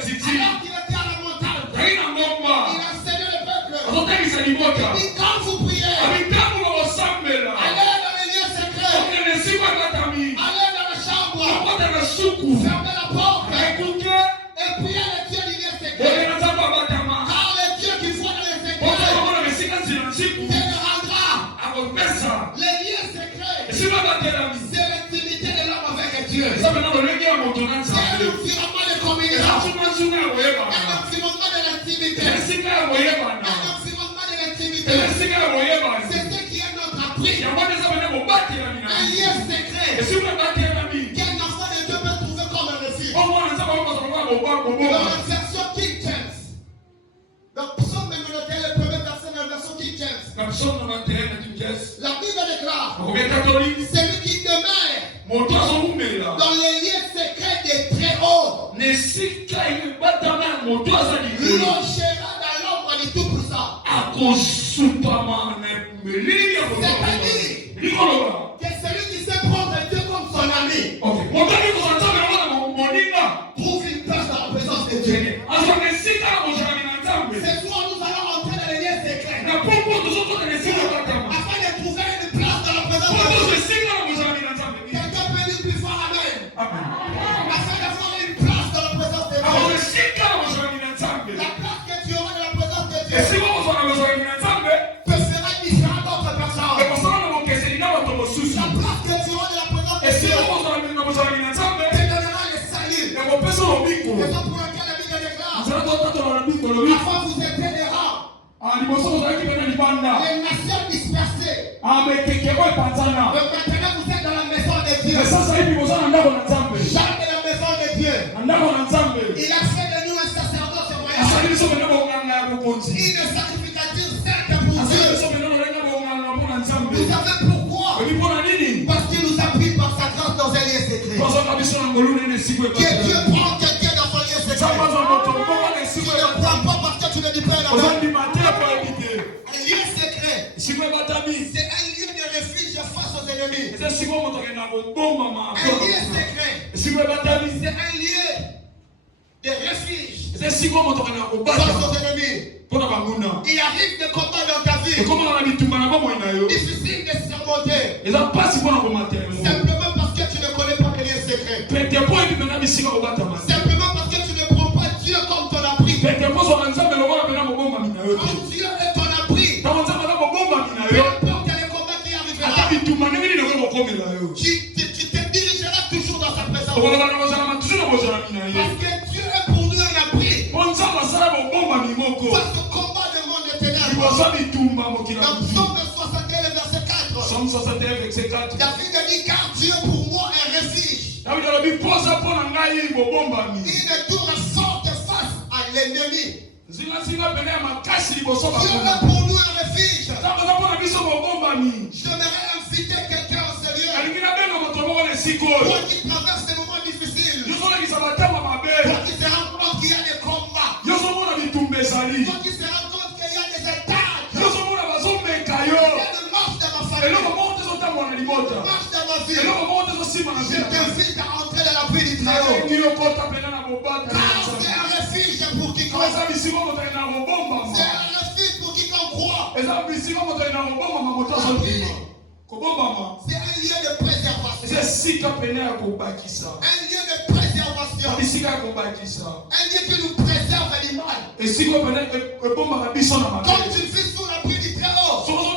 qu'il était à la montagne, il a enseigné le peuple. Il dit quand vous priez, allez dans les lieux secrets, allez dans la chambre, fermez la porte et priez les dieux du lieu secret. Car les dieux qui font dans les secrets te le rendra. Les lieux secrets, c'est l'intimité de l'homme avec Dieu. C'est l'environnement de communication, un environnement de l'intimité. Un environnement de l'intimité. C'est ce qui est notre appris. Un lieu secret qu'un enfant de Dieu peut trouver comme un refuge. Dans la version King James, le psaume numérique, le premier verset de la version King James, la Bible déclare, celui qui demeure dans les lieux secrets des très hauts logera dans l'ombre du Tout-Puissant. C'est-à-dire que celui qui sait prendre Dieu comme son ami trouve une place dans la présence de Dieu. C'est soit nous allons entrer dans les lieux secrets afin de trouver une place dans la présence de Dieu. Quelqu'un peut dire plus fort amen. Afin d'avoir une place dans la présence de Dieu. La place que tu auras dans la présence de Dieu te fera différent d'autres personnes. La place que tu auras dans la présence de Dieu te donnera le salut. Raison pour laquelle la Bible déclare, avant vous étiez des rangs, les nations dispersées. Mais maintenant vous êtes dans la maison de Dieu. Jean de la maison de Dieu. Il a fait de nous un sacerdoce royal. Une sacrificature sainte pour Dieu. Vous savez pourquoi? Parce qu'il nous a pris par sa grâce dans un lieu secret. Que Dieu prend quelqu'un dans son lieu secret. Tu ne prends pas parce que tu ne dis pas la main. Un lieu secret, c'est un lieu de refuge face aux ennemis. Un lieu secret, c'est un lieu de refuge face aux ennemis. Il arrive des combats dans ta vie difficile de surmonter simplement parce que tu ne connais pas les lieux secrets. Simplement parce que tu ne prends pas Dieu comme ton abri. Quand Dieu est ton abri, peu importe les combats qui arriveront, tu te dirigeras toujours dans sa présence. Parce que Dieu est pour nous un abri face au combat du monde de ténèbres. Dans Psaume 61 verset 4, David a dit car Dieu pour moi un refuge, une tour forte face à l'ennemi. Dieu est pour nous un refuge. J'aimerais inviter quelqu'un en sérieux. Toi qui traverse des moments difficiles. Toi qui se rend compte qu'il y a des combats. Toi qui se rend compte qu'il y a des attaques. Il y a une marche dans ma famille. Une marche dans ma vie. Je t'invite à entrer dans la pluie du Très-Haut. Car c'est un refuge pour quiconque. C'est un refuge pour quiconque croit. C'est un lieu de préservation. Un lieu de préservation. Un lieu qui nous préserve du mal. Quand tu vis sous la pluie du Très-Haut, tu seras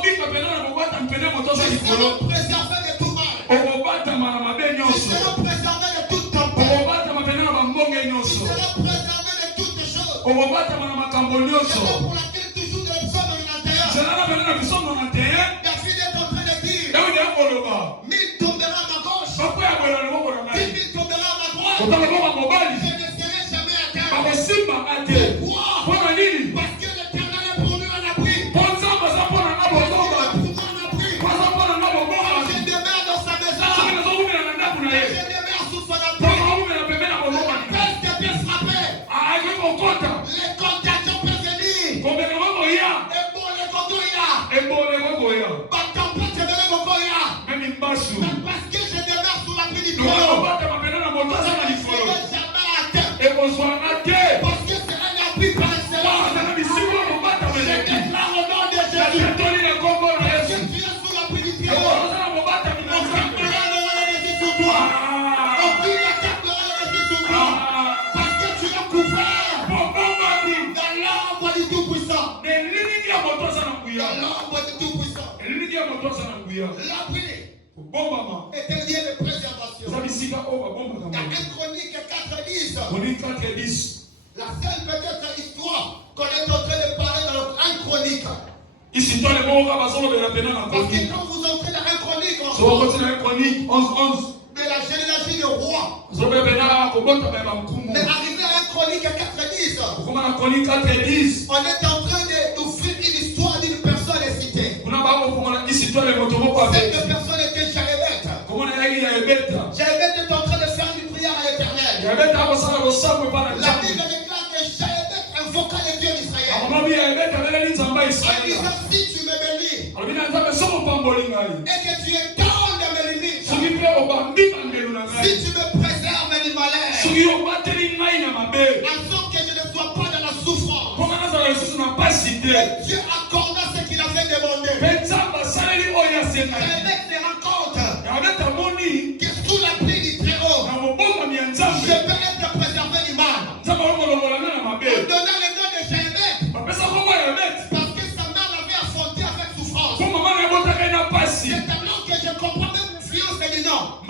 préservé de tout mal. Tu seras préservé de toute tempête. Tu seras préservé de toutes choses. C'est pour laquelle toujours dans le psaume 91, David est en train de dire 1000 tomberont à ma gauche, 10 000 tomberont à ma droite, je ne serai jamais atteint. Pourquoi? Parce que l'Éternel est pour nous un abri. Je demeure dans sa maison. Je demeure sous son abri. Peste et pièces frappées. Les contagions peuvent venir. Parce que je demeure sous la pluie du Très-Haut, je ne serai jamais atteint. était lié de préservation. Dans 1 Chronique 4:10, la seule peut-être histoire qu'on est en train de parler dans 1 Chronique. Parce que quand vous entrez dans 1 Chronique, de la généalogie de roi. Mais arrivé à 1 Chronique 4:10, on est en train d'offrir une histoire d'une personne citée. Cette personne était Jaébet. Jaébet est en train de faire une prière à l'Éternel. La Bible déclare que Jaébet invoqua les dieux d'Israël. En disant, si tu me bénis et que tu étends de mes limites, si tu me préserves du malheur, en sorte que je ne sois pas dans la souffrance, et Dieu accorda ce qu'il avait demandé. Jaébet se rend compte que sous la pluie du Très-Haut, je peux être préservé du mal. En donnant le nom de Jaébet, parce que sa mère l'avait affronté avec souffrance. C'est tellement que je comprends même l'influence du nom. Il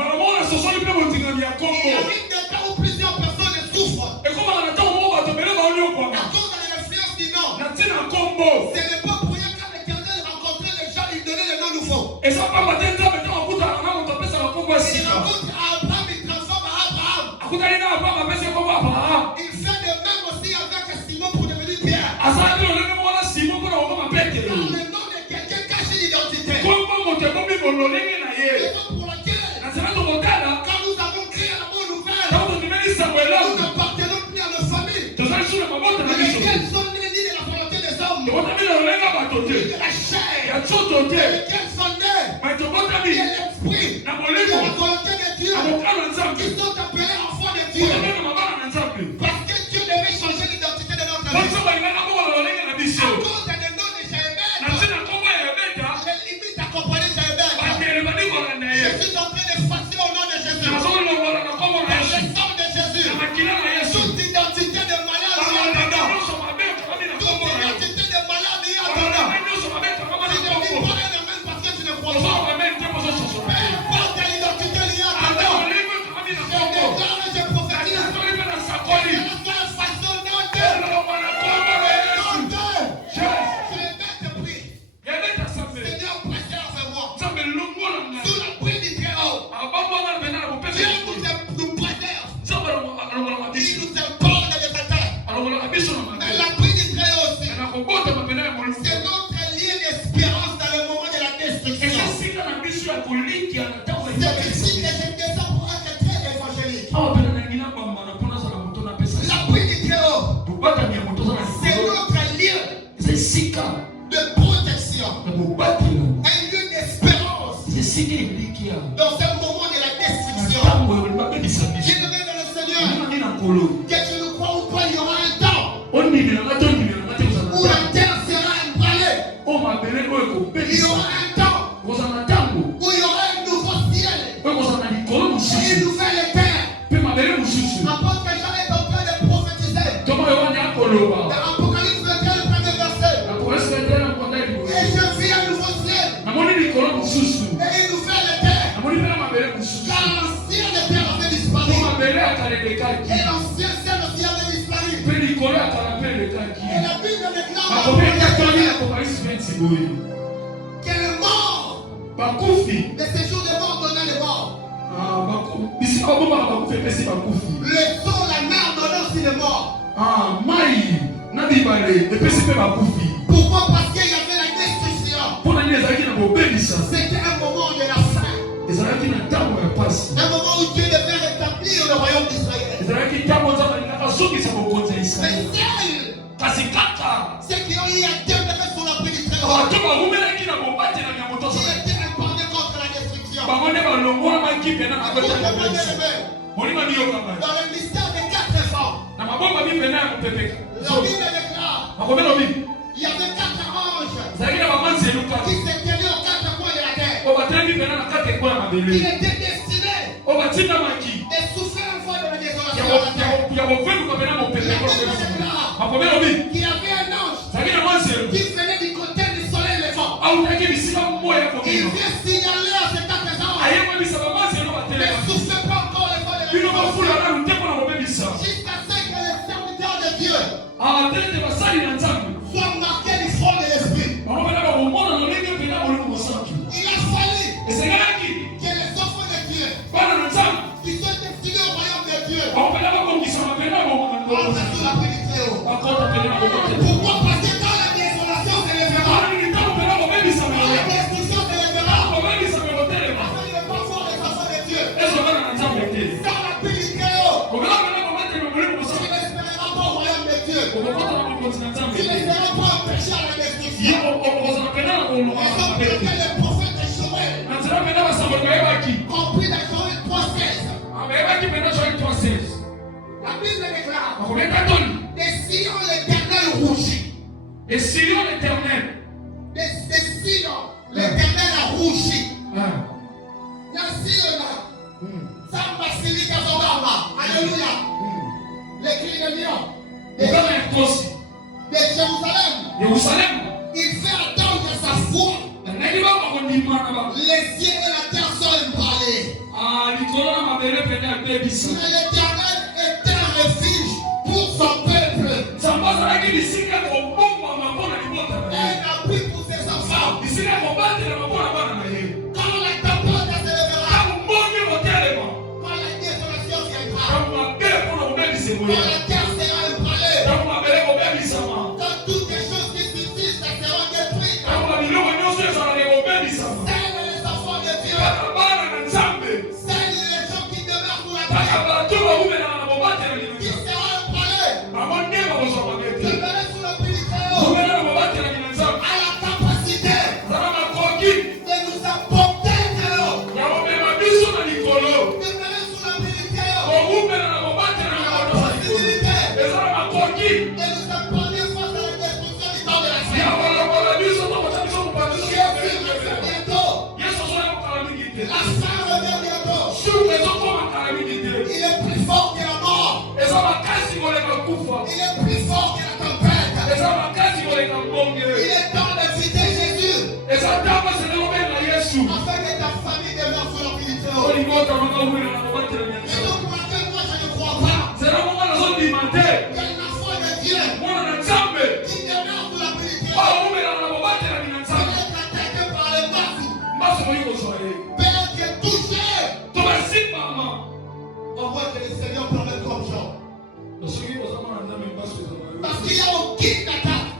arrive des cas où plusieurs personnes souffrent. À cause de l'influence du nom. Ce n'est pas pour rien quand l'Éternel rencontrait les gens, il donnait le nom nouveau. Il rencontre Abraham, il transforme Abraham. Il fait de même aussi avec Simon pour devenir Pierre. Quand le nom de quelqu'un cache l'identité. Et pour laquelle, quand nous avons créé la bonne nouvelle, nous n'appartenons plus à nos familles. Lesquels sont les nés de la volonté des hommes, de la chair, lesquels sont nés de l'esprit, de la volonté de Dieu, qui sont appelés enfants de Dieu. Parce que Dieu devait changer l'identité de notre vie. À cause du nom de Jaébet, les limites accompagnaient Jaébet. Je suis en train d'effacer au nom de Jésus. Par le sang de Jésus. Toute identité de malade y attendant. Toute identité de malade y attendant. Tu ne dis pas un amen parce que tu ne crois pas. Peu importe l'identité y attendant. Je déclare et je prophétise. Seigneur, préserve-moi. Sous la pluie du Très-Haut. Dieu nous préserve. Il nous épargne des attaques. Mais la pluie du Très-Haut aussi, c'est notre lien d'espérance dans le moment de la destruction. C'est ici que je descends pour être très évangélique. La pluie du Très-Haut, c'est notre lieu de protection, un lieu d'espérance dans ce moment de la destruction. J'ai demandé dans le Seigneur que tu nous crois ou pas, il y aura un temps où la terre sera ébranlée. Il y aura un temps où il y aura un nouveau ciel et une nouvelle terre. L'apôtre Jean est en train de prophétiser. Dans Apocalypse 21, le premier verset. Et je vis un nouveau ciel et une nouvelle terre. Car l'ancienne terre avait disparu. Et l'ancien ciel aussi avait disparu. Et la Bible déclare que le mort, le séjour des morts donnant les morts. Le sang, la mer donnant aussi les morts. Pourquoi? Parce qu'il y avait la destruction. C'était un moment de la fin. Un moment où Dieu devait rétablir le royaume d'Israël. Mais ceux qui ont eu à Dieu devait sur la pluie du Très-Haut, qui étaient épargnés contre la destruction. Dans le mystère des 4 femmes, la Bible déclare il y avait 4 anges qui s'étaient aux 4 coins de la terre. Il était destiné de souffler un voile de la désolation. Il y avait un ange qui venait du côté du soleil levant. Il vient signer Jusqu'à ce que les serviteurs de Dieu soient marqués du front de l'esprit. Il a fallu que les enfants de Dieu qui sont destinés au royaume de Dieu entrent sous la pluie du Très-Haut. Pourquoi? Parce que quand la désolation s'élèvera, quand la destruction s'élèvera, afin de ne pas voir les enfants de Dieu dans la pluie du Très-Haut, tu n'espéreras pas au royaume de Dieu. Tu n'espéreras pas au péché à la destruction. Raison pour laquelle le prophète Joël, compris dans Joël 3:16, la Bible déclare: des sillons l'Éternel rougit. Des sillons l'Éternel. Des sillons l'Éternel a rougi. La sillon là, Samba Silika Zogama, alléluia. Les cris de lion de Jérusalem, il fait attendre sa foi. Les cieux et la terre sont ébranlés. Mais l'Éternel est un refuge pour son peuple, un appui pour ses enfants. Quand la tempête s'élèvera, quand la désolation viendra, quand la terre sera ébranlée, quand toutes les choses qui subsistent seront détruites, seuls les enfants de Dieu, seuls les gens qui demeurent sous la terre, qui seront ébranlés, demeurés sous le puits du Très-Haut, à la capacité de nous apporter de l'eau, demeurés sous le puits du Très-Haut, à la possibilité de nous apporter face à la destruction du temps de la terre. Jésus revient bientôt. La fin revient bientôt. Il est plus fort que la mort. Il est plus fort que la tempête. Il est temps d'inviter Jésus afin que ta famille demeure sous la pluie du Très-Haut. Raison pour laquelle moi je ne crois pas qu'il y a une enfant de Dieu qui demeure sous la pluie du Très-Haut. Il est attaqué par les masses. Père, tu es touché. On voit que le Seigneur promène comme Jean. Parce qu'il n'y a aucune attaque.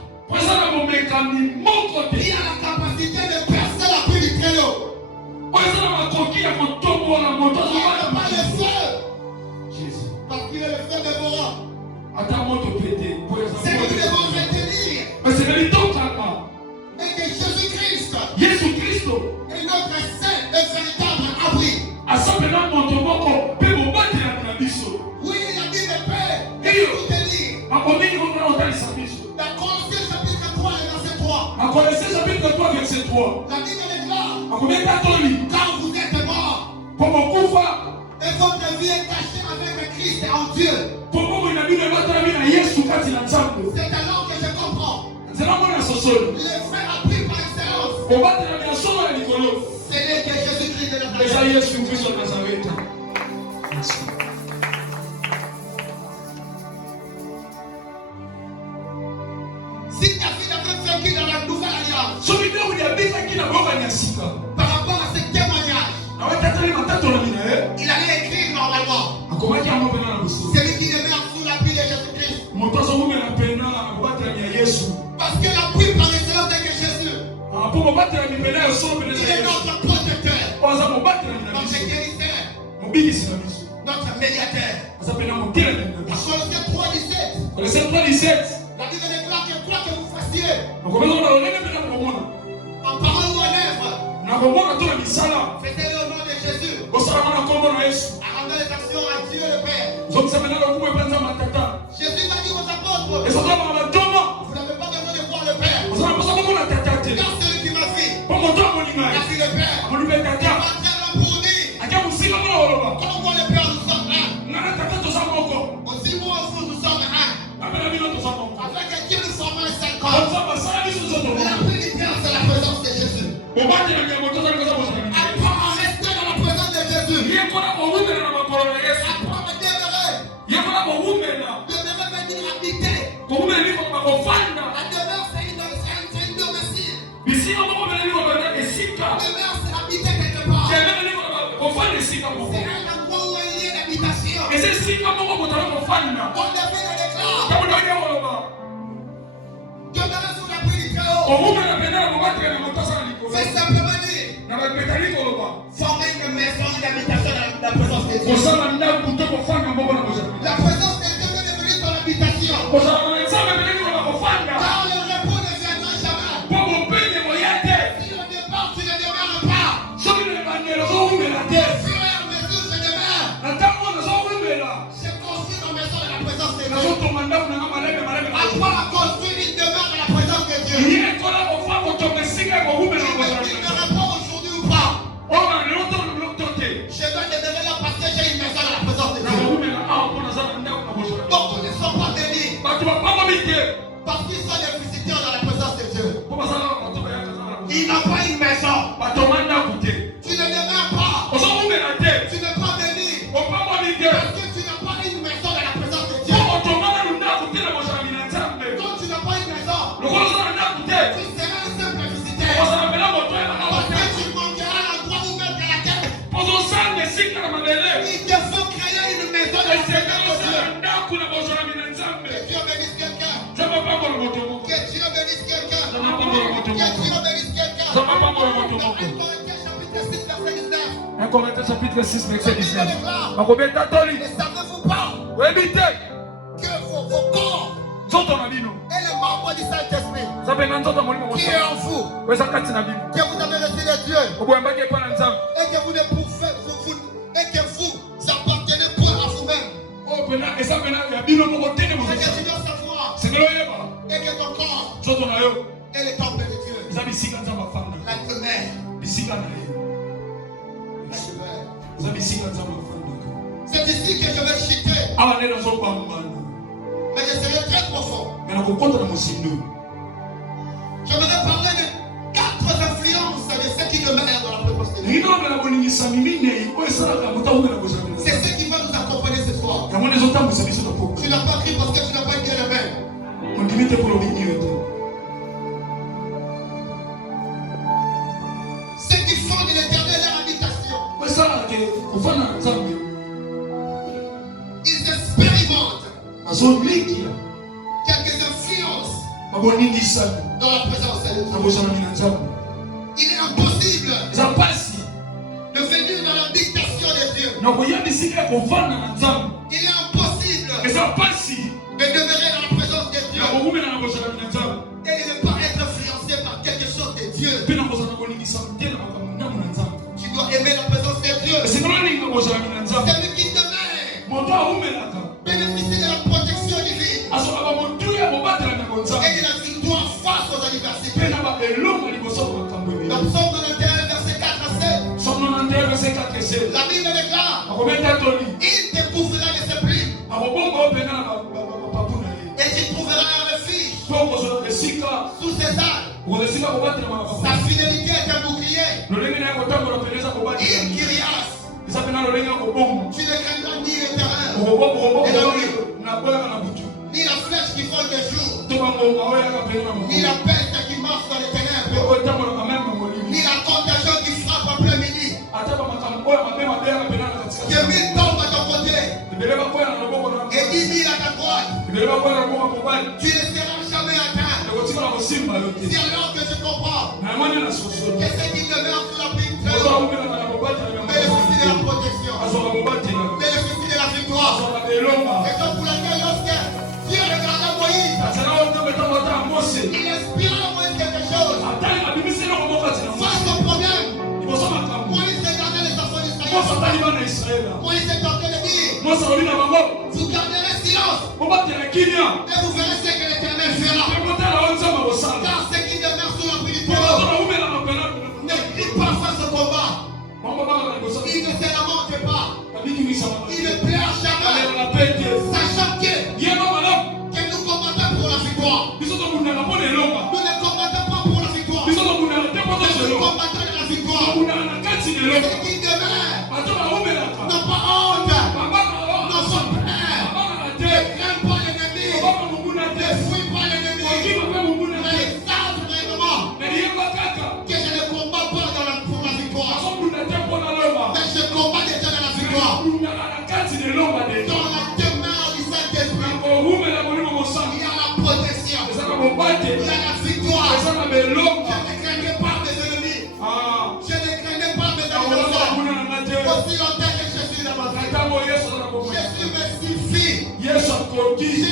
Il y a la capacité de percer la pluie du Très-Haut. Il n'y a pas le feu. Parce qu'il est le feu dévorant. C'est que nous devons retenir. Et que Jésus-Christ est notre seul et véritable abri. Oui, il a dit de paix. Et tout est dit. Dans Colossiens chapitre 3 et verset 3. La Bible déclare: quand vous êtes morts et votre vie est cachée avec le Christ en Dieu, c'est alors que je comprends. Les frères appris par excellence, ce n'est que Jésus-Christ de Nazareth. Si David avait vaincu dans la nouvelle alliance, par rapport à ce témoignage, il allait écrire normalement: celui qui demeure sous l'appui de Jésus-Christ. Parce que l'appui par excellence de Jésus, il est notre protecteur, notre guérisseur, notre médiateur. Colossiens 3:17. La Bible déclare que quoi que vous fassiez, en parole ou en œuvre, faites-le au nom de Jésus, en rendant les actions à Dieu le Père. Jésus m'a dit aux apôtres: vous n'avez pas besoin de voir le Père, car celui qui m'a fait a vu le Père. Il m'a tellement pour dire: quand on voit le Père, nous sommes un. Aussi moi aussi nous sommes un. Afin que Dieu nous forme un seul corps. La plénitude, c'est la présence de Jésus. Apprends à rester dans la présence de Jésus. Apprends à On lève le déclare. Dieu donne sur la pluie du chaos. C'est simplement dire former une maison d'habitation dans la présence de Dieu. La présence de Dieu est devenue ton habitation. Car le repos ne viendra jamais. Si au départ tu ne demeures pas, au fur et à mesure je demeure. J'ai construit ma maison dans la présence de Dieu. Apprends à construire une demeure dans la présence de Dieu. Il ne répond aujourd'hui ou pas. Je vais demeurer là parce que j'ai une maison dans la présence de Dieu. Beaucoup ne sont pas bénis parce qu'ils sont des visiteurs dans la présence de Dieu. Ils n'ont pas une maison. Tu ne demeures pas. Tu n'es pas béni parce que tu n'as pas une maison dans la présence de Dieu. Quand tu n'as pas une maison, tu seras un simple visiteur. Parce que tu manqueras l'endroit où mettre la tête. Il te faut créer une maison dans la présence de Dieu. Que Dieu bénisse quelqu'un. Que Dieu bénisse quelqu'un. Que Dieu bénisse quelqu'un. 1 Corinthiens chapitre 6, verset 19. Ne savez-vous pas que vos corps est le membre du Saint-Esprit qui est en vous, que vous avez reçu de Dieu et que vous ne pouvez et que vous appartenez point à vous-même. Et que tu dois savoir et que ton corps est le temple de Dieu. La demeure. C'est ici que je vais chuter. Mais je serai très profond. J'aimerais parler de 4 influences de ceux qui demeurent dans la présence de Dieu. C'est ce qui va nous accompagner ce soir. Tu n'as pas crié parce que tu n'as pas été le même. Ceux qui font de l'éternel leur habitation. Ils expérimentent quelques influences dans la présence de Dieu. Il est impossible de venir dans l'habitation de Dieu. Il est impossible de demeurer dans la présence de Dieu et de ne pas être influencé par quelque chose de Dieu. Tu dois aimer la présence de Dieu. Celui qui demeure bénéficie de la protection divine et de la victoire face aux adversités. Dans Psaume 91, verset 4 à 7, la Bible déclare: il te couvrira de ses plumes et tu trouveras un refuge sous ses ailes. Sa fidélité est un bouclier. Il Kyrias. Tu ne craindras ni le terreur et la nuit, ni la flèche qui vole de jour, ni la peste qui marche dans les ténèbres, ni la contagion qui frappe en plein midi. Que 1000 tombent à ton côté et 10 000 à ta droite, tu ne seras jamais atteint. C'est alors que je comprends que ceux qui demeurent sous la pluie bénéficient de la protection, bénéficient de la victoire. Et donc pour laquelle lorsque Dieu regarda Moïse, il inspira à Moïse quelque chose. Face au problème, Moïse regardait les enfants d'Israël. Moïse est en train de dire: vous garderez silence et vous verrez ce que l'Éternel fera. Car ceux qui demeurent sous la pluie du ne crient pas face au combat. Il ne se lamente pas. Il ne pleure jamais. Sachant que nous combattons pour la victoire. Nous ne combattons pas pour la victoire. Nous combattons de la victoire. Ceux qui demeurent n'ont pas honte, n'ont pas peur, ne craignent pas l'ennemi. qui